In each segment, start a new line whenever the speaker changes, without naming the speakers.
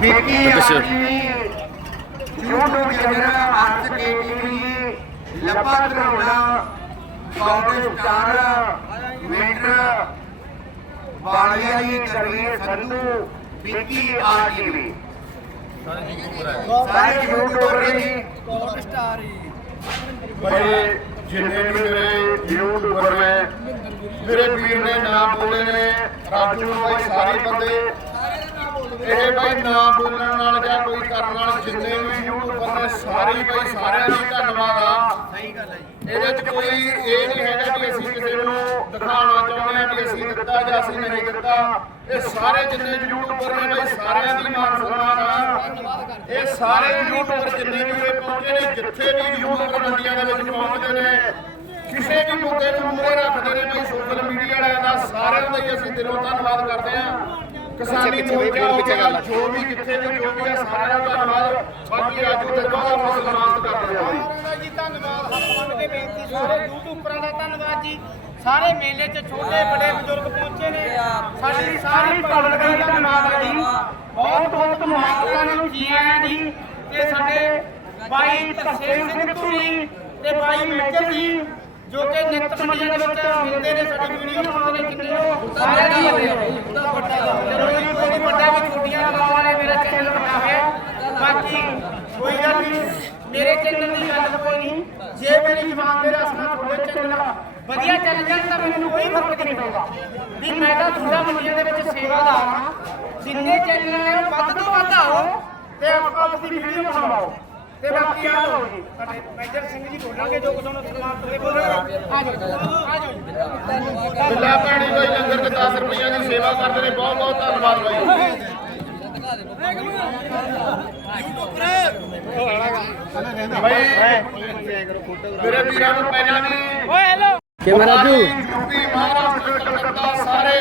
ਵਿਕੀ YouTube channel ਹੱਥ ਕੇ TV ਲੱਭਾ ਧਰੋਣਾ ਕੌਂਟੇ ਸਟਾਰ ਮੀਟਰ ਬਾਲੀਆ ਜੀ ਕਰਵੀਰ ਸੰਧੂ ਵਿਕੀ ਆਜੀ ਸਾਰੇ ਯੂਟਿਊਬਰ ਜੀ।
ਕੌਣ ਸਟਾਰ ਹੀ
ਬੜੇ ਜਿੰਨੇ ਵੀ ਮੇਰੇ ਯੂਟਿਊਬਰ ਨੇ ਮੇਰੇ ਵੀਰ ਨੇ ਨਾਮ ਬੋਲੇ ਨੇ ਰਾਜੂ ਭਾਈ ਸਾਰੇ ਬੰਦੇ। ਇਹ ਭਾਈ ਨਾ ਬੋਲਣ ਨਾਲ ਜਾਂ ਕੋਈ ਕਰਨ ਨਾਲ ਜਿੰਨੇ ਵੀ ਯੂਟਿਊਬਰ ਨੇ ਸਾਰੇ ਭਾਈ ਸਾਰਿਆਂ ਦਾ ਧੰਨਵਾਦ ਆ।
ਸਹੀ ਗੱਲ ਹੈ ਜੀ।
ਇਹਦੇ ਚ ਕੋਈ ਇਹ ਨਹੀਂ ਹੈਗਾ ਕਿ ਅਸੀਂ ਕਿਸੇ ਨੂੰ ਦਿਖਾਉਣਾ ਚਾਹੁੰਦੇ ਹਾਂ ਕਿ ਅਸੀਂ ਦਿੱਤਾ ਜਾਂ ਅਸੀਂ ਨਹੀਂ ਦਿੱਤਾ। ਇਹ ਸਾਰੇ ਜਿੰਨੇ ਯੂਟਿਊਬਰ ਨੇ ਭਾਈ ਸਾਰਿਆਂ ਦੀ ਮਾਨ ਸਨਮਾਨ ਆ। ਇਹ ਸਾਰੇ ਯੂਟਿਊਬਰ ਜਿੰਨੇ ਵੀ ਉਰੇ ਪਹੁੰਚੇ ਨੇ ਜਿੱਥੇ ਵੀ ਯੂਟਿਊਬਰ ਮੰਡੀਆਂ ਦੇ ਵਿੱਚ ਪਹੁੰਚਦੇ ਨੇ ਕਿਸੇ ਵੀ ਮੁੱਦੇ ਨੂੰ ਮੂਹਰੇ ਰੱਖਦੇ ਨੇ ਭਾਈ ਸੋਸ਼ਲ ਮੀਡੀਆ ਵਾਲਿਆਂ ਦਾ ਸਾਰਿਆਂ ਦਾ ਹੀ ਅਸੀਂ ਦਿਲੋਂ ਧੰਨਵਾਦ ਕਰਦੇ ਹਾਂ। ਕਿਸਾਨੀ ਮੋਰਚਾ ਹੋ ਗਿਆ ਜੋ ਵੀ ਕਿੱਥੇ ਵੀ ਜੋ ਵੀ ਆ ਸਾਰਿਆਂ ਦਾ ਧੰਨਵਾਦ। ਬਾਕੀ ਰਾਜੂ ਬਹੁਤ ਬਹੁਤ ਸਨਮਾਨਿਤ ਕਰਦੇ
ਸਾਰਿਆਂ ਜੀ ਧੰਨਵਾਦ ਹੱਥ ਬੰਨ ਕੇ ਬੇਨਤੀ ਸਾਰੇ ਯੂਟਿਊਬਰਾਂ ਦਾ ਧੰਨਵਾਦ ਜੀ। ਸਾਰੇ ਮੇਲੇ 'ਚ ਛੋਟੇ ਵੱਡੇ ਬਜ਼ੁਰਗ ਪਹੁੰਚੇ ਨੇ। ਸਾਡੀ ਸਾਰੀ ਪਬਲਿਕ ਦਾ ਧੰਨਵਾਦ ਹੈ ਜੀ। ਬਹੁਤ ਬਹੁਤ ਮੁਬਾਰਕਾਂ ਨੂੰ ਜੀ ਆਇਆਂ ਜੀ। ਤੇ ਸਾਡੇ ਬਾਈ ਤਰਸੇਮ ਸਿੰਘ ਧੂਰੀ ਤੇ ਬਾਈ ਮੇਜਰ ਜੀ। ਜੋ ਕਿ ਨਿੱਤ ਮੰਡੀਆਂ ਦੇ ਵਿੱਚ ਮਿਲਦੇ ਨੇ, ਸਾਡੀ ਵੀਡੀਓ ਬਣਾਉਂਦੇ ਨੇ ਕਿੰਨੇ ਉਹ ਸਾਰਿਆਂ ਦਾ ਉਹਦਾ ਵੱਡਾ ਚਲੋ ਜੀ, ਕੋਈ ਵੱਡਾ ਵੀ ਛੋਟੀਆਂ ਕਲਾਵਾਂ ਨੇ, ਮੇਰਾ ਚੈਨਲ ਬਣਾਇਆ ਬਾਕੀ ਕੋਈ ਗੱਲ ਨਹੀਂ ਮੇਰੇ ਚੈਨਲ ਦੀ ਗੱਲ ਕੋਈ ਨਹੀਂ ਜੇ ਮੇਰੀ ਜਵਾਨ ਦੇ ਰਸਨਾ ਤੁਹਾਡੇ ਚੈਨਲ ਵਧੀਆ ਚੱਲ ਜਾਣ, ਤਾਂ ਮੈਨੂੰ ਕੋਈ ਫ਼ਰਕ ਨਹੀਂ ਪੈਂਦਾ। ਵੀ ਮੈਂ ਤਾਂ ਤੁਹਾਡਾ ਮੰਡੀਆਂ ਦੇ ਵਿੱਚ ਸੇਵਾਦਾਰ ਹਾਂ। ਜਿੰਨੇ ਚੈਨਲ ਨੇ, ਉਹ ਵੱਧ ਤੋਂ ਵੱਧ ਆਓ ਤੇ ਆਪ ਆਪਣੀ ਵੀਡੀਓ ਬਣਾਓ। ਤੇ ਬਾਕੀ ਆ ਜੀ ਸਾਡੇ ਮੇਜਰ ਸਿੰਘ ਜੀ ਬੋਲਾਂਗੇ ਜੋ ਕੁਝ ਉਹਨਾਂ ਸਨਮਾਨ ਤੋਂ ਬੋਲੋ ਆ ਜਾਓ ਆ ਜਾਓ ਜੀ।
ਬਿੱਲਾ ਪਾਣੀ ਕੋਈ ਲੰਗਰ ਤੇ 10 ਰੁਪਈਆ ਦੀ ਸੇਵਾ ਕਰਦੇ ਨੇ। ਬਹੁਤ ਬਹੁਤ ਧੰਨਵਾਦ ਬਾਈ ਮੇਰੇ ਵੀਰਾਂ ਨੂੰ ਪਹਿਲਾਂ ਵੀ
ਓਏ ਹੈਲੋ
ਕਿਵੇਂ ਰਾਜੂ
ਯੂਪੀ ਮਹਾਰਾਸ਼ਟਰ ਕਲਕੱਤਾ ਸਾਰੇ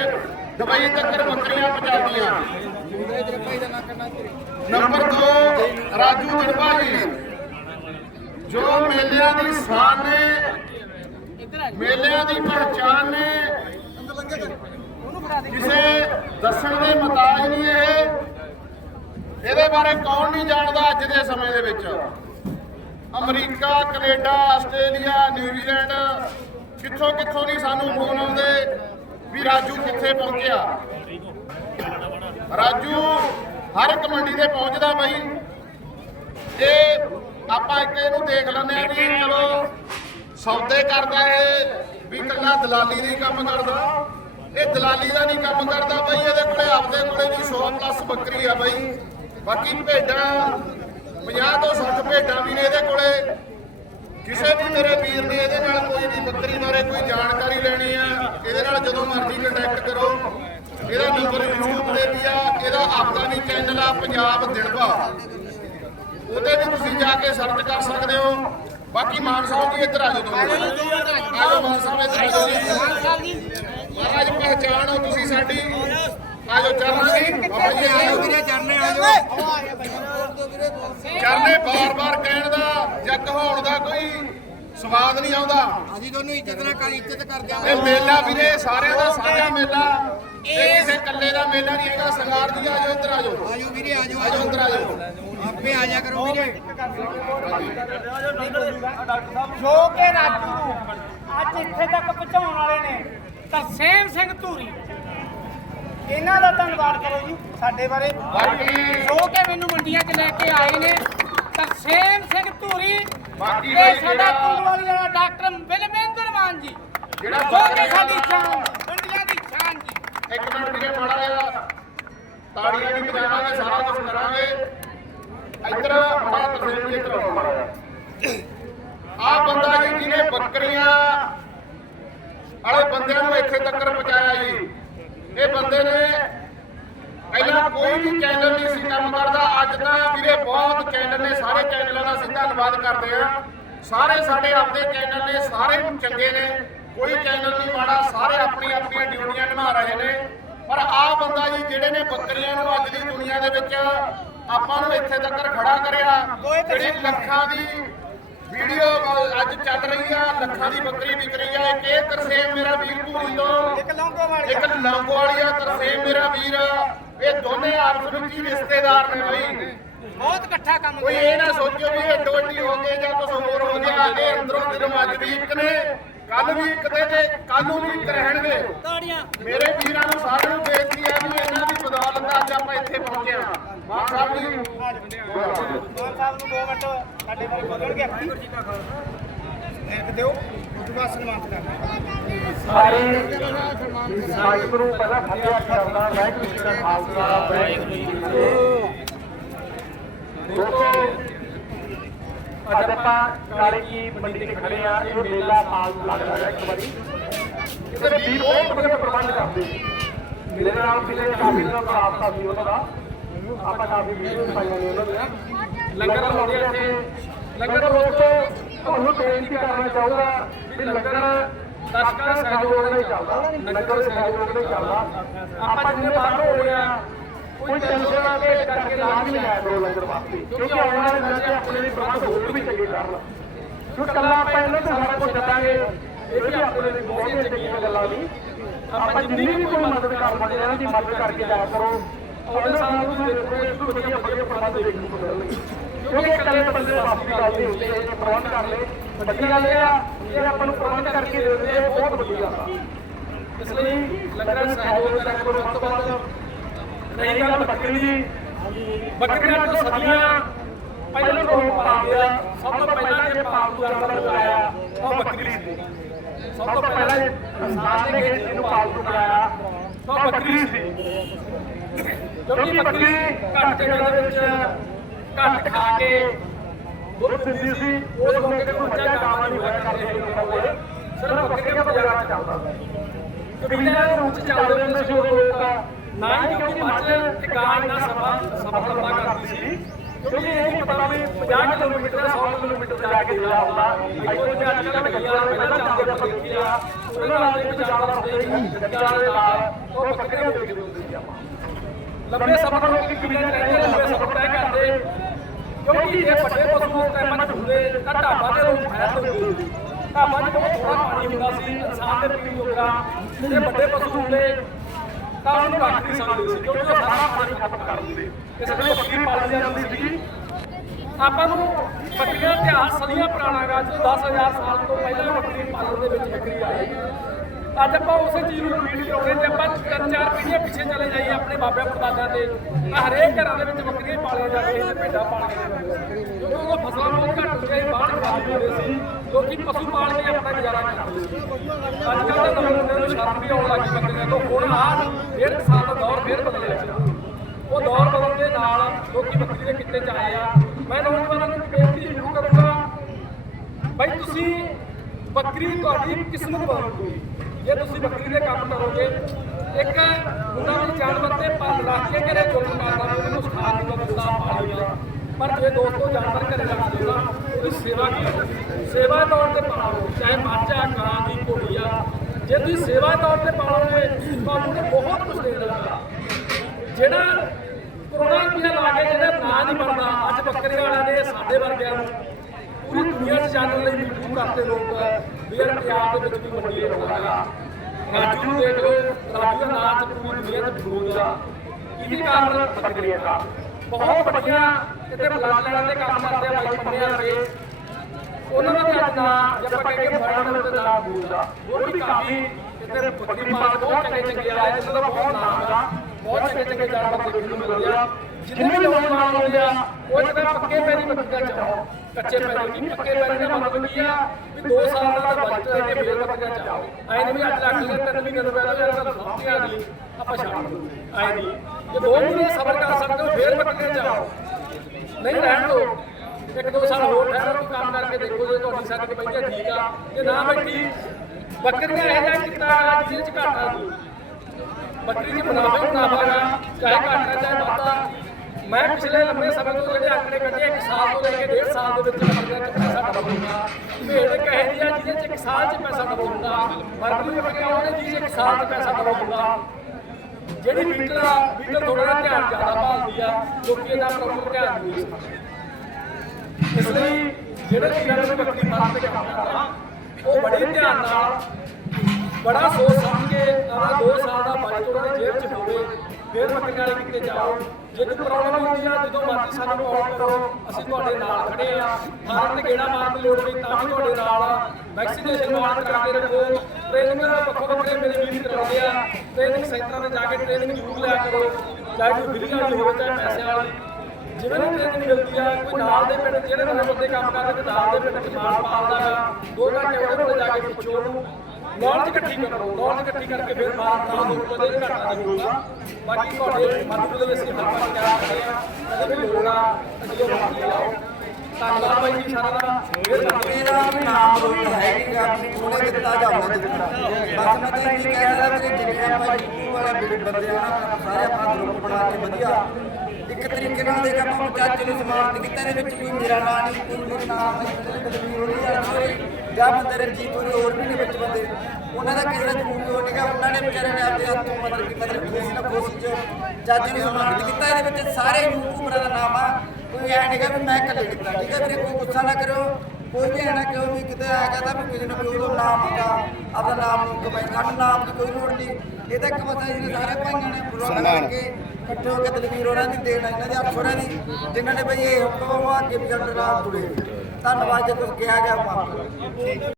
ਦੁਬਈ ਤੱਕ ਬੱਕਰੀਆਂ ਪਹੁੰਚਾਉਂਦੀਆਂ। ਨੰਬਰ 2 ਰਾਜੂ ਜੜਪਾ ਜੀ ਜੋ ਮੇਲਿਆਂ ਦੀ ਸ਼ਾਨ ਨੇ, ਮੇਲਿਆਂ ਦੀ ਪਹਿਚਾਨ ਨੇ, ਕਿਸੇ ਦੱਸਣ ਦੇ ਮਤਾਜ ਨਹੀਂ ਇਹ। ਇਹਦੇ ਬਾਰੇ ਕੌਣ ਨਹੀਂ ਜਾਣਦਾ ਅੱਜ ਦੇ ਸਮੇਂ ਦੇ ਵਿੱਚ? ਅਮਰੀਕਾ, ਕੈਨੇਡਾ, ਆਸਟ੍ਰੇਲੀਆ, ਨਿਊਜ਼ੀਲੈਂਡ ਕਿੱਥੋਂ ਕਿੱਥੋਂ ਨਹੀਂ ਸਾਨੂੰ ਫੋਨ ਆਉਂਦੇ ਵੀ ਰਾਜੂ ਕਿੱਥੇ ਪਹੁੰਚਿਆ? ਰਾਜੂ ਹਰ ਇੱਕ ਮੰਡੀ ਤੇ ਪਹੁੰਚਦਾ ਬਾਈ। ਇਹ ਆਪਾਂ ਇੱਕ ਇਹਨੂੰ ਦੇਖ ਲੈਂਦੇ ਆ ਵੀ ਚਲੋ ਸੌਦੇ ਕਰਦਾ ਇਹ, ਵੀ ਕੱਲਾ ਦਲਾਲੀ ਦਾ ਕੰਮ ਕਰਦਾ। ਇਹ ਦਲਾਲੀ ਦਾ ਨਹੀਂ ਕੰਮ ਕਰਦਾ ਬਾਈ, ਇਹਦੇ ਕੋਲੇ ਆਪਦੇ ਕੋਲੇ ਵੀ 100 ਪਲੱਸ ਬੱਕਰੀ ਆ ਬਾਈ। ਬਾਕੀ ਭੇਡਾਂ 50 ਤੋਂ 60 ਭੇਡਾਂ ਵੀ ਨੇ ਇਹਦੇ ਕੋਲੇ। ਕਿਸੇ ਵੀ ਮੇਰੇ ਵੀਰ ਨੇ ਇਹਦੇ ਨਾਲ ਕੋਈ ਵੀ ਬੱਕਰੀ ਬਾਰੇ ਕੋਈ ਜਾਣਕਾਰੀ ਲੈਣੀ ਆ, ਇਹਦੇ ਨਾਲ ਜਦੋਂ ਮਰਜ਼ੀ ਕੰਟੈਕਟ ਕਰੋ। ਇਹਦਾ ਨੰਬਰ YouTube ਤੇ ਵੀ ਆ ਇਹਦਾ ਆਪਦਾ ਵੀ ਚੈਨਲ ਆ ਪੰਜਾਬ ਦਿਨਵਾ ਉਹਦੇ ਵੀ ਤੁਸੀਂ ਜਾ ਕੇ ਸਰਚ ਕਰ ਸਕਦੇ ਹੋ। ਬਾਕੀ ਮਾਨ ਸਾਹਿਬ ਜੀ ਇੱਧਰ ਆ ਜਾਓ ਆਜੋ ਮਾਨ ਸਾਹਿਬ ਇੱਧਰ ਆ ਜਾਓ। ਜੀ ਮਹਾਰਾਜ ਪਹਿਚਾਣ ਹੋ ਤੁਸੀਂ ਸਾਡੀ। ਆਜੋ ਚਰਨਾਂ ਜੀ ਬਾਬਾ ਜੀ ਆਜੋ। ਵੀਰੇ ਚਰਨੇ ਚਰਨੇ ਬਾਰ-ਬਾਰ ਕਹਿਣ ਦਾ ਜਾਂ ਕਹਾਉਣ ਦਾ ਕੋਈ ਸਵਾਦ ਨਹੀਂ ਆਉਂਦਾ।
ਅਸੀਂ ਤੁਹਾਨੂੰ ਇੱਜ਼ਤ ਨਾਲ ਕਰ ਇੱਜ਼ਤ ਕਰਦੇ
ਇਹ ਮੇਲਾ ਵੀਰੇ ਸਾਰਿਆਂ ਦਾ ਸਾਂਝਾ ਮੇਲਾ। ਇਹ ਕਿਸੇ ਇਕੱਲੇ ਦਾ ਮੇਲਾ ਨਹੀਂ ਹੈਗਾ ਸਰਦਾਰ ਜੀ ਆਜੋ ਇੱਧਰ ਆਜੋ
ਆਜੋ ਵੀਰੇ ਆਜੋ
ਆਜੋ ਅੰਦਰ ਆਜੋ
ਆਪੇ ਆ ਜਾ ਕਰੋ ਵੀਰੇ। ਜੋ ਕਿ ਰਾਜੂ ਨੂੰ ਅੱਜ ਇੱਥੇ ਤੱਕ ਪਹੁੰਚਾਉਣ ਵਾਲੇ ਨੇ ਤਰਸੇਮ ਸਿੰਘ ਧੂਰੀ। ਇਹਨਾਂ ਦਾ ਧੰਨਵਾਦ ਕਰੋ ਜੀ ਸਾਡੇ ਬਾਰੇ। ਜੋ ਕਿ ਮੈਨੂੰ ਮੰਡੀਆਂ 'ਚ ਲੈ ਕੇ ਆਏ ਨੇ ਤਰਸੇਮ ਸਿੰਘ ਧੂਰੀ ਤੇ ਸਾਡਾ
ਜਿਹੜਾ-
ਕੁੰਡਵਾਲੀ ਵਾਲਾ ਡਾਕਟਰ ਬਿਲਮਿੰਦਰ ਮਾਨ ਜੀ।
ਜਿਹੜਾ
ਜੋ ਕਿ ਸਾਡੀ ਸ਼ਾਨ ਮੰਡੀਆਂ ਦੀ ਸ਼ਾਨ ਜੀ
ਇੱਕ ਮਿੰਟ ਵੀਰੇ ਮਾੜਾ ਜਿਹਾ। ਤਾੜੀਆਂ ਵੀ ਵਜਾਵਾਂਗੇ ਸਾਰਾ ਕੁਝ ਕਰਾਂਗੇ। ਇੱਧਰ ਬੜਾ ਤਸਵੀਰ ਜੀ ਇੱਧਰ। ਆਓ ਬੰਦਾ ਜੀ ਜਿਹਨੇ ਬੱਕਰੀਆਂ ਵਾਲੇ ਬੰਦਿਆਂ ਨੂੰ ਇੱਥੇ ਤੱਕ ਪਹੁੰਚਾਇਆ ਜੀ। ਇਹ ਬੰਦੇ ਨੇ ਪਹਿਲਾਂ ਕੋਈ ਵੀ ਚੈਨਲ ਨਹੀਂ ਸੀ ਕੰਮ ਕਰਦਾ। ਅੱਜ ਤਾਂ ਵੀਰੇ ਬਹੁਤ ਚੈਨਲ ਨੇ, ਸਾਰੇ ਚੈਨਲਾਂ ਦਾ ਅਸੀਂ ਧੰਨਵਾਦ ਕਰਦੇ ਆ ਸਾਰੇ ਸਾਡੇ ਆਪਦੇ ਚੈਨਲ ਨੇ, ਸਾਰੇ ਚੰਗੇ ਨੇ। ਕੋਈ ਚੈਨਲ ਨਹੀਂ ਮਾੜਾ ਸਾਰੇ ਆਪਣੀ ਆਪਣੀਆਂ ਡਿਊਟੀਆਂ ਨਿਭਾ ਰਹੇ ਨੇ। ਪਰ ਆਹ ਬੰਦਾ ਜੀ ਜਿਹੜੇ ਨੇ ਬੱਕਰੀਆਂ ਨੂੰ ਅੱਜ ਦੀ ਦੁਨੀਆ ਦੇ ਵਿੱਚ ਆਪਾਂ ਨੂੰ ਇੱਥੇ ਤੱਕ ਖੜਾ ਕਰਿਆ ਜਿਹੜੀ ਲੱਖਾਂ ਦੀ ਵੀਡੀਓ ਅੱਜ ਚੱਲ ਰਹੀ ਆ ਲੱਖਾਂ ਦੀ ਬੱਕਰੀ ਵਿਕ ਰਹੀ ਆ। ਇੱਕ ਇਹ ਤਰਸੇਮ ਮੇਰਾ ਵੀਰ ਭੂਰੀ ਤੋਂ
ਇੱਕ ਲੌਂਗੋ ਵਾਲੀ
ਇੱਕ ਲੰਗੋ ਵਾਲੀ ਆ ਤਰਸੇਮ ਮੇਰਾ ਵੀਰ। ਇਹ ਦੋਨੇ ਆਪਸ ਵਿੱਚ ਹੀ ਰਿਸ਼ਤੇਦਾਰ ਨੇ ਬਈ।
ਬਹੁਤ ਇਕੱਠਾ ਕੰਮ
ਕੋਈ ਇਹ ਨਾ ਸੋਚੋ ਵੀ ਇਹ ਡੋਡੀ ਹੋ ਗਏ ਜਾਂ ਕੁਝ ਹੋਰ ਹੋ ਗਿਆ ਇਹ ਅੰਦਰੋਂ ਦਿਲੋਂ ਅੱਜ ਵੀ ਇੱਕ ਨੇ ਕੱਲ ਵੀ ਇੱਕ ਦੇ ਤੇ ਕੱਲ ਨੂੰ ਵੀ ਇੱਕ ਰਹਿਣਗੇ।
ਤਾੜੀਆਂ।
ਮੇਰੇ ਵੀਰਾਂ ਨੂੰ ਸਾਰਿਆਂ ਨੂੰ ਬੇਨਤੀ ਹੈ ਵੀ ਇਹਨਾਂ ਦੀ ਬਦੌਲਤ ਅੱਜ ਆਪਾਂ ਇੱਥੇ ਪਹੁੰਚੇ ਹਾਂ। ਮਾਨ ਸਾਹਿਬ ਜੀ।
ਮਾਨ ਸਾਹਿਬ ਨੂੰ 2 ਮਿੰਟ ਸਾਡੇ ਕੋਲ ਬਦਲਣਗੇ ਵਾਹਿਗੁਰੂ ਜੀ ਕਾ ਖਾਲਸਾ ਦੇਖ ਦਿਓ ਉਸ ਦਾ ਸਨਮਾਨਿਤ ਕਰਨਾ।
ਸਾਰੇ ਸਾਹਿਬ ਨੂੰ ਪਹਿਲਾਂ ਫਤਿਹ ਕਰਦਾ ਵਾਹਿਗੁਰੂ ਜੀ ਦਾ ਖਾਲਸਾ ਵਾਹਿਗੁਰੂ ਜੀ ਕੀ ਫਤਿਹ। ਦੋਸਤੋ ਅੱਜ ਆਪਾਂ ਕਾਲੇ ਕੀ ਮੰਡੀ ਤੇ ਖੜੇ ਆ ਇਹ ਮੇਲਾ ਸਾਲ ਲੱਗਦਾ ਹੈ ਇੱਕ ਵਾਰੀ ਕਿਸੇ ਨੇ ਬਹੁਤ ਵਧੀਆ ਪ੍ਰਬੰਧ ਕਰਦੇ ਮੇਰੇ ਨਾਲ ਪਿਛਲੇ ਕਾਫੀ ਦਿਨਾਂ ਦਾ ਰਾਬਤਾ ਸੀ ਉਹਨਾਂ ਦਾ ਆਪਾਂ ਕਾਫੀ ਵੀਡੀਓ ਪਾਈਆਂ ਨੇ ਉਹਨਾਂ ਦੀਆਂ ਲੰਗਰ ਲਾਉਂਦੇ ਇੱਥੇ ਲੰਗਰ ਦੋਸਤੋ ਤੁਹਾਨੂੰ ਬੇਨਤੀ ਕਰਨਾ ਚਾਹੂੰਗਾ ਵੀ ਲੰਗਰ ਦਰਸ਼ਕਾਂ ਸਹਿਯੋਗ ਨਾਲ ਚੱਲਦਾ ਲੰਗਰ ਦੇ ਸਹਿਯੋਗ ਨਾਲ ਚੱਲਦਾ ਆਪਾਂ ਜਿੰਨੇ ਬਾਹਰ ਹੋ ਰਹੇ ਕੋਈ ਟੈਨਸ਼ਨ ਨਾ ਭੇਟ ਕਰਕੇ ਲਾਜ ਨਹੀਂ ਲਾਇਆ ਕਰੋ ਲੰਗਰ ਵਾਸਤੇ। ਕਿਉਂਕਿ ਆਉਣ ਵਾਲੇ ਦਿਨਾਂ 'ਚ ਆਪਣੇ ਲਈ ਪ੍ਰਬੰਧ ਹੋਰ ਵੀ ਚੰਗੇ ਕਰਨ। ਕਿਉਂਕਿ ਕੱਲਾ ਆਪਾਂ ਇਹਨਾਂ ਤੋਂ ਸਾਰਾ ਕੁਝ ਛੱਡਾਂਗੇ ਇਹ ਵੀ ਆਪਣੇ ਲਈ ਬਹੁਤ ਚੰਗੀਆਂ ਗੱਲਾਂ ਵੀ। ਆਪਾਂ ਜਿੰਨੀ ਵੀ ਕੋਈ ਮਦਦ ਕਰ ਸਕਦੇ ਇਹਨਾਂ ਦੀ ਮਦਦ ਕਰਕੇ ਜਾਇਆ ਕਰੋ। ਉਹਨਾਂ ਸਾਲ ਨੂੰ ਦੇਖੋ, ਇਸ ਤੋਂ ਵਧੀਆ ਵਧੀਆ ਪ੍ਰਬੰਧ ਦੇਖਣ ਨੂੰ ਮਿਲਣਗੇ। ਕਿਉਂਕਿ ਇਕੱਲੇ ਬੰਦੇ ਦੇ ਵਾਸਤੇ ਦੀ ਗੱਲ ਨਹੀਂ ਹੁੰਦੀ, ਇਹ ਜੇ ਪ੍ਰਬੰਧ ਕਰ ਲਏ। ਵੱਡੀ ਗੱਲ ਇਹ ਆ, ਇਹ ਆਪਾਂ ਨੂੰ ਪ੍ਰਬੰਧ ਕਰਕੇ ਦੇ ਦਿੰਦੇ ਇਹ ਬਹੁਤ ਵੱਡੀ ਗੱਲ ਆ। ਇਸ ਲਈ ਲੰਗਰਾਂ ਦਾ ਸਹਿਯੋਗ ਕਰਿਆ ਕਰੋ ਵੱਧ ਤੋਂ ਵੱਧ ਰਹੀ ਗੱਲ ਬੱਕਰੀ ਦੀ ਬੱਕਰੀਆਂ ਤੋਂ ਸਦੀਆਂ ਪਹਿਲਾਂ ਤੋਂ ਪਾਲਦੇ। ਸਭ ਤੋਂ ਪਹਿਲਾਂ ਜੇ ਪਾਲਤੂ ਜਾਨਵਰ ਲਾਇਆ ਉਹ ਬੱਕਰੀ ਸੀ ਸਭ ਤੋਂ ਪਹਿਲਾਂ ਜੇ ਇਨਸਾਨ ਨੇ ਕਿਸੇ ਚੀਜ਼ ਨੂੰ ਪਾਲਤੂ ਬਣਾਇਆ ਉਹ ਬੱਕਰੀ ਸੀ ਕਿਉਂਕਿ ਬੱਕਰੀ ਘੱਟ ਜਗ੍ਹਾ ਦੇ ਵਿੱਚ ਘੱਟ ਖਾ ਕੇ ਦੁੱਧ ਦਿੰਦੀ ਸੀ। ਉਸ ਮੌਕੇ ਤੇ ਮੱਝਾਂ ਗਾਵਾਂ ਨਹੀਂ ਹੋਇਆ ਕਰਦੇ ਸੀ। ਉਹਨਾਂ ਕੋਲ ਸਿਰਫ ਬੱਕਰੀਆਂ ਬਾਜ਼ਾਰਾਂ 'ਚ ਚੱਲਦਾ। ਸੀ ਕਬੀਲਿਆਂ ਦੇ ਰੂਪ 'ਚ ਚੱਲਦੇ ਹੁੰਦੇ ਸੀ ਉਹ ਲੋਕ ਨਾ ਹੀ ਕਿਉਂਕਿ ਮੱਝ ਤੇ ਗਾਂ ਇੰਨਾ ਸਮਾਂ ਸਫ਼ਰ ਲੰਬਾ ਕਰਦੀ ਸੀ। ਕਿਉਂਕਿ ਇਹ ਨਹੀਂ ਪਤਾ ਵੀ 50 ਕਿਲੋਮੀਟਰ 100 ਕਿਲੋਮੀਟਰ ਤੇ ਜਾ ਕੇ ਜਿਹੜਾ ਹੁੰਦਾ, ਇੱਥੋਂ ਤੇ ਅੱਜ ਕੱਲ੍ਹ ਗੱਡੀਆਂ ਨਾਲ ਪਹਿਲਾਂ ਚੱਲਦੇ ਆਪਾਂ ਦੇਖੀ ਆ, ਉਹਨਾਂ ਨਾਲ ਇੱਕ ਜਾਨਵਰ ਹੁੰਦੇ ਸੀ ਗੱਡੀਆਂ ਦੇ ਨਾਲ ਉਹ ਬੱਕਰੀਆਂ ਦੇਖਦੇ ਹੁੰਦੇ ਸੀ ਆਪਾਂ ਲੰਬੇ ਸਫ਼ਰ ਲੋਕ ਕਬੀਲਿਆਂ ਚ ਰਹਿੰਦੇ, ਲੰਬੇ ਸਫ਼ਰ ਤੈਅ ਕਰਦੇ। ਕਿਉਂਕਿ ਇਹ ਵੱਡੇ ਪਸ਼ੂ ਟਾਈਮਾਂ 'ਚ ਹੁੰਦੇ ਤਾਂ ਢਾਬਾ ਦੇ ਰੂਪ ਫੈਲ ਹੁੰਦੇ। ਢਾਬਾ 'ਚ ਬਹੁਤ ਥੋੜਾ ਪਾਣੀ ਹੁੰਦਾ ਸੀ, ਇਨਸਾਨ ਦੇ ਪੀਣ ਜੋਗਾ ਤੇ ਵੱਡੇ ਪਸ਼ੂ ਹੁੰਦੇ ਤਾਂ ਉਹਨੂੰ ਰੱਖ ਨਹੀਂ ਸਕਦੇ ਸੀ ਕਿਉਂਕਿ ਉਹ ਸਾਰਾ ਪਾਣੀ ਖਤਮ ਕਰ ਦਿੰਦੇ। ਇਸ ਲਈ ਬੱਕਰੀ ਪਾਲੀ ਜਾਂਦੀ ਸੀਗੀ। ਆਪਾਂ ਨੂੰ ਬੱਕਰੀਆਂ ਇਤਿਹਾਸ ਸਦੀਆਂ ਪੁਰਾਣਾ ਗਾ ਜੋ 10000 ਸਾਲ ਤੋਂ ਪਹਿਲਾਂ ਬੱਕਰੀ ਪਾਲਣ ਦੇ ਵਿੱਚ ਬੱਕਰੀ ਆਈ ਅੱਜ ਆਪਾਂ ਉਸੇ ਚੀਜ਼ ਨੂੰ ਰਿਪੀਟ ਕਰਾਉਂਦੇ ਜੇ ਆਪਾਂ ਤਿੰਨ ਚਾਰ ਪੀੜ੍ਹੀਆਂ ਪਿੱਛੇ ਚਲੇ ਜਾਈਏ ਆਪਣੇ ਬਾਬਿਆਂ ਪੜਦਾਦਿਆਂ ਦੇ ਹਰੇਕ ਘਰਾਂ ਦੇ ਵਿੱਚ ਬੱਕਰੀਆਂ ਪਾਲੀਆਂ ਜਾਂਦੀਆਂ ਸੀ ਭੇਡਾਂ ਪਾਲੀਆਂ ਜਾਂਦੀਆਂ ਸੀ ਕਿਉਂਕਿ ਉਦੋਂ ਫਸਲਾਂ ਬਹੁਤ ਘੱਟ ਹੁੰਦੀਆਂ ਸੀ, ਬਾਹਰ ਖਵਾਲੀ ਹੁੰਦੇ ਸੀ। ਲੋਕੀ ਪਸ਼ੂ ਪਾਲ ਕੇ ਆਪਣਾ ਗੁਜ਼ਾਰਾ ਕਰਦੇ। ਅੱਜ ਕੱਲ੍ਹ ਤਾਂ ਨਵੇਂ ਨੂੰ ਸ਼ਰਮ ਵੀ ਆਉਣ ਲੱਗੀ ਬੱਕਰੀਆਂ ਤੋਂ ਹੁਣ ਆਹ ਡੇਢ ਸਾਲ ਦਾ ਦੌਰ ਫੇਰ ਬਦਲਿਆ ਉਹ ਦੌਰ ਬਦਲਣ ਦੇ ਨਾਲ ਲੋਕੀ ਬੱਕਰੀ ਦੇ ਕਿੱਤੇ ਚ ਆਏ ਆ। ਮੈਂ ਨੌਜਵਾਨਾਂ ਨੂੰ ਬੇਨਤੀ ਜ਼ਰੂਰ ਕਰੂੰਗਾ ਭਾਈ ਤੁਸੀਂ ਬੱਕਰੀ ਤੁਹਾਡੀ ਕਿਸਮਤ ਬਣੂਗੀ ਜੇ ਤੁਸੀਂ ਬੱਕਰੀ ਦੇ ਕੰਮ ਕਰੋਗੇ, ਇੱਕ ਮੁੰਡਾ ਵੀ ਜਾਨਵਰ ਤੇ ਪਲ ਰੱਖ ਕੇ ਘਰੇ ਜ਼ੁਲਮ ਕਰਦਾ, ਉਹਨੂੰ ਸਿਖਾ ਦੂੰਗਾ ਬੰਦਾ ਪਾਲੀਆ। ਪਰ ਜੇ ਦੋਸਤੋ ਜਾਨਵਰ ਘਰੇ ਰੱਖ ਦੇਗਾ ਉਹਦੀ ਸੇਵਾ ਕਰੋ। ਸੇਵਾ ਤੌਰ ਤੇ ਪਾਲੋ ਚਾਹੇ ਮੱਝ ਗਾਂ ਦੀ ਘੋੜੀ ਆ ਜੇ ਤੁਸੀਂ ਸੇਵਾ ਤੌਰ ਤੇ ਪਾਲੋਗੇ ਤੁਹਾਨੂੰ ਤੇ ਬਹੁਤ ਕੁਝ ਦੇ ਦੇਗਾ ਜਿਹੜਾ ਕਰੋੜਾਂ ਰੁਪਇਆ ਲਾ ਕੇ ਜਿਹੜਾ ਨਾਂ ਨਹੀਂ ਬਣਦਾ ਅੱਜ ਬੱਕਰੀ ਵਾਲਿਆਂ ਨੇ ਸਾਡੇ ਵਰਗਿਆਂ ਨੂੰ ਪੂਰੀ ਦੁਨੀਆ 'ਚ ਜਾਣਨ ਲਈ ਮਜਬੂਰ ਕਰਤੇ ਲੋਕ ਵੀ ਯਾਰ ਪੰਜਾਬ ਦੇ ਵਿੱਚ ਵੀ ਮੰਡੀ ਲੱਗਦਾ ਰਾਜੂ ਨੂੰ ਦੇਖ ਲਓ ਰਾਜੂ ਦਾ ਨਾਮ ਚ ਪੂਰੀ ਦੁਨੀਆ 'ਚ ਆ। ਇਹਦੇ ਕਾਰਨ? ਬੱਕਰੀਆਂ ਦਾ। ਬਹੁਤ ਵੱਡੀਆਂ ਕਿਤੇ ਬਲਾਲ ਲੈਣ ਦੇ ਕੰਮ ਕਰਦੇ ਆ, ਬਾਈ ਪੰਨਿਆਂ ਵਰਗੇ ਉਹਨਾਂ ਦਾ ਵੀ ਅੱਜ ਨਾਂ, ਜੇ ਆਪਾਂ ਕਹੀਏ ਫੋਰਨ ਦੇ ਨਾਮ ਬੂਲਦਾ। ਹੋਰ ਵੀ ਕਾਫੀ ਕਿਤੇ ਬੱਕਰੀ ਪਾਲ ਬਹੁਤ ਚੰਗੇ ਚੰਗੇ ਆਏ ਜਿਨ੍ਹਾਂ ਦਾ ਬਹੁਤ ਨਾਮ ਹੈਗਾ ਬਹੁਤ ਚੰਗੇ ਚੰਗੇ ਜਾਨਵਰ ਦੇਖਣ ਨੂੰ ਮਿਲਦੇ ਆ। ਜਿੰਨੇ ਵੀ ਨੌਜਵਾਨ ਆਉਂਦੇ ਆ, ਉਹ ਇੱਕ ਤਾਂ ਪੱਕੇ ਪੈਰੀ ਬੱਕਰੀਆਂ ਚਾਹੋ ਕੱਚੇ ਪੈਰੀ ਨਹੀਂ, ਪੱਕੇ ਪੈਰੀ ਦਾ ਮਤਲਬ ਕੀ ਆ ਵੀ 2 ਸਾਲ ਦਾ ਤਾਂ ਬੱਚਾ ਹੈ ਕਿ ਫੇਰ ਬੱਕਰੀਆਂ ਚਾਹੋ ਐ ਨਹੀਂ ਵੀ ਅੱਜ ਲੱਗ ਗਏ ਤਿੰਨ ਮਹੀਨੇ ਤੋਂ ਪਹਿਲਾਂ ਜਿਹੜਾ ਸਮਝਿਆ ਨਹੀਂ ਆਪਾਂ ਛੱਡ ਦਿੰਦੇ ਐ ਨਹੀਂ। ਜੇ ਦੋ ਮਹੀਨੇ ਸਬਰ ਕਰ ਸਕਦੇ ਹੋ ਫੇਰ ਬੱਕਰੀਆਂ ਚਾਹੋ ਨਹੀਂ ਰਹਿਣ ਦੋ ਇੱਕ ਦੋ ਸਾਲ ਹੋਰ ਠਹਿਰੋ ਕੋਈ ਕੰਮ ਕਰਕੇ ਦੇਖੋ ਜੇ ਤੁਹਾਡੀ ਸੱਟ ਬੈਠੀ ਹੈ, ਠੀਕ ਆ ਜੇ ਨਾ ਬੈਠੀ ਬੱਕਰੀਆਂ ਇਹ ਜਿਹਾ ਕੀਤਾ ਗਾ ਜਿਹਦੇ ਚ ਘਾਟਾ ਸੀ ਬੱਕਰੀ ਦੀ ਮੁਨਾਫਾ ਮੁਨਾਫਾ ਗਾ ਚਾਹੇ ਘਾਟਾ ਚਾਹੇ ਵਾਧਾ ਮੈਂ ਪਿਛਲੇ ਲੰਬੇ ਸਮੇਂ ਤੋਂ ਜਿਹੜੇ ਆંકੜੇ ਕੱਢੇ ਇੱਕ ਸਾਲ ਤੋਂ ਲੈ ਕੇ ਡੇਢ ਸਾਲ ਦੇ ਵਿੱਚ ਬੱਕਰੀਆਂ ਚ ਪੈਸਾ ਡਬਲ ਹੁੰਦਾ ਭੇਡ ਕਹੇ ਦੀ ਆ ਜਿਹਦੇ ਚ ਇੱਕ ਸਾਲ ਚ ਪੈਸਾ ਡਬਲ ਹੁੰਦਾ ਬੱਕਰੀ ਬੱਕਰੀਆਂ ਉਹਨੇ ਜਿਹਦੇ ਚ ਇੱਕ ਸਾਲ ਚ ਪੈਸਾ ਡਬਲ ਹੁੰਦਾ ਜਿਹੜੀ ਬੀਟਲ ਆ ਬੀਟਲ ਥੋੜਾ ਜਿਹਾ ਧਿਆਨ ਜ਼ਿਆਦਾ ਭਾਲਦੀ ਆ, ਲੋਕੀ ਇਹਦਾ ਪ੍ਰੋਪਰ ਧਿਆਨ ਨਹੀਂ ਦਿੰਦੇ। ਇਸ ਲਈ ਜਿਹੜੇ ਵੀਰਾਂ ਨੂੰ ਬੱਕਰੀ ਫਾਰਮ ਤੇ ਕੰਮ ਕਰਦਾ, ਉਹ ਬੜੇ ਧਿਆਨ ਨਾਲ, ਬੜਾ ਸੋਚ ਸਮਝ ਕੇ, ਆਪਣਾ 2 ਸਾਲ ਦਾ ਬਜਟ ਉਹਨਾਂ ਦੀ ਜੇਬ 'ਚ ਹੋਵੇ ਫੇਰ ਬੱਕਰੀਆਂ ਵਾਲੇ ਕਿਤੇ ਜਾਓ। ਜੇ ਕੋਈ ਪ੍ਰੋਬਲਮ ਹੁੰਦੀ ਆ, ਜਦੋਂ ਮਰਜ਼ੀ ਸਾਨੂੰ ਕਾਲ ਕਰੋ। ਅਸੀਂ ਤੁਹਾਡੇ ਨਾਲ ਖੜੇ ਆ। ਫਾਰਮ ਤੇ ਗੇੜਾ ਮਾਰਨ ਦੀ ਲੋੜ ਪਈ, ਤਾਂ ਵੀ ਤੁਹਾਡੇ ਨਾਲ ਆ। ਵੈਕਸੀਨੇਸ਼ਨ ਮਾਰਨ ਕਰਕੇ ਰੱਖੋ। ਟ੍ਰੇਨਿੰਗ ਦਾ ਪੱਖੋਂ ਵੱਖਰੇ ਮੇਰੇ ਵੀਰ ਕਰਾਉਂਦੇ ਆ। ਟ੍ਰੇਨਿੰਗ ਸੈਂਟਰਾਂ ਤੇ ਜਾ ਕੇ ਟ੍ਰੇਨਿੰਗ ਜ਼ਰੂਰ ਲਿਆ ਕਰੋ। ਚਾਹੇ ਕੋਈ ਫ੍ਰੀ ਵਾਲੀ ਹੋਵੇ ਚਾਹੇ ਪੈਸੇ ਵਾਲੀ। ਜਿਵੇਂ ਵੀ ਟ੍ਰੇਨਿੰਗ ਮਿਲਦੀ ਆ, ਕੋਈ ਨਾਲ ਦੇ ਪਿੰਡ, ਜਿਹੜੇ ਨਾਲ ਬੰਦੇ ਕੰਮ ਕਰਦੇ, ਤੇ ਨਾਲ ਦੇ ਪਿੰਡ ਚ ਮਾਲ ਪਾਲਦਾ ਆ। ਦੋ ਘੰਟੇ ਉਹਦੇ ਕੋਲ ਜਾ ਕੇ ਪੁੱਛੋ ਉਹਨੂੰ। ਨੌਲੇਜ ਇਕੱਠੀ ਕਰੋ ਨੌਲੇਜ ਇਕੱਠੀ ਕਰਕੇ ਫਿਰ ਮਾਲ ਨਾ ਦੋ ਕਦੇ ਘਾਟਾ ਨਹੀਂ ਹੋਊਗਾ। ਬਾਕੀ ਤੁਹਾਡੇ ਮਦਦ ਦੇ ਲਈ ਅਸੀਂ ਵਾਰ ਤਿਆਰ ਖੜੇ ਆ ਕਦੇ ਵੀ ਆ ਜਦੋਂ ਮਰਜ਼ੀ ਆਓ ਧੰਨਵਾਦ ਬਾਈ ਜੀ ਸਾਰਾ ਦਾ।
ਮੇਰਾ ਵੀ ਨਾਮ ਹੈ ਕਿ ਆਪਣੀ ਕੋਲੇ ਦਿੱਤਾ ਜਾਊਗਾ ਦਿੱਤਾ ਬਸ ਮੈਂ ਤਾਂ ਇਹ ਕਹਿ ਰਿਹਾ ਕਿ ਜਿੰਨੇ ਆਪਾਂ YouTube ਵਾਲੇ ਵੀਰ ਬੰਦੇ ਆ ਨਾ ਸਾਰੇ ਆਪਣਾ ਗਰੁੱਪ ਬਣਾ ਕੇ ਵਧੀਆ। ਇੱਕ ਤਰੀਕੇ ਨਾਲ ਦੇਖ ਆਪਾਂ ਚਾਚੇ ਨੂੰ ਸਮਾਨ ਕੀਤਾ ਇਹਦੇ ਵਿੱਚ ਕੋਈ ਮੇਰਾ ਨਾਮ ਨਹੀਂ ਕੋਈ ਮੇਰਾ ਨਾਮ ਨਹੀਂ ਬਦਲੀ ਹੋ ਰਹੀ ਹੈ ਸੋਰੀ। ਜਾਂ ਬੰਦੇ ਰਣਜੀਤ ਹੋਰੀ ਹੋਰ ਵੀ ਨੇ ਵਿੱਚ ਬੰਦੇ। ਉਹਨਾਂ ਦਾ ਕਿਸੇ ਦਾ ਹੋ ਨਹੀਂਗਾ ਉਹਨਾਂ ਨੇ ਵਿਚਾਰੇ ਨੇ ਆਪਦੇ ਹੱਥੋਂ ਮਦਦ ਕੀਤੀ ਮਦਦ ਖੁਸ਼ੀ ਨਾ ਖੁਸ਼ੀ ਚ ਚਾਚੇ ਨੂੰ ਸਨਮਾਨਿਤ ਕੀਤਾ। ਇਹਦੇ ਵਿੱਚ ਸਾਰੇ ਯੂਟਿਊਬਰਾਂ ਦਾ ਨਾਮ ਆ ਕੋਈ ਐ ਨਹੀਂਗਾ ਵੀ ਮੈਂ ਇਕੱਲੇ ਕੀਤਾ। ਠੀਕ ਹੈ ਵੀਰੇ ਕੋਈ ਗੁੱਸਾ ਨਾ ਕਰੋ ਕੋਈ ਵੀ ਐ ਨਾ ਕਿਉਂ ਵੀ ਕਿਤੇ ਆ ਕਹਦਾ ਵੀ ਕਿਸੇ ਨੂੰ ਵੀ ਉਹਦਾ ਨਾਮ ਹੁੰਦਾ ਆਪਦਾ ਨਾਮ ਨੂੰ ਕਮਾਈ ਸਾਨੂੰ ਨਾਮ ਦੀ ਕੋਈ ਲੋੜ ਨਹੀਂ ਇਹ ਤਾਂ ਇੱਕ ਮਸਾ ਜਿਹਨੇ ਸਾਰੇ ਭਾਈਆਂ ਨੇ ਬੁਲਾ ਕੇ ਇਕੱਠੇ ਹੋ ਕੇ ਦਲਵੀਰ ਉਹਨਾਂ ਦੀ ਦੇਣ ਇਹਨਾਂ ਦੇ ਅਫਸਰਾਂ ਦੀ ਜਿਨ੍ਹਾਂ ਨੇ ਬਈ ਇਹ ਹੁਕਮ ਆ ਕਿ ਵੀ ਸਾਡੇ ਨਾਲ ਜੁੜੇ ਧੰਨਵਾਦ ਜੇ ਕੁਝ ਕਿਹਾ ਗਿਆ ਮਾਫ ਕਰੋ।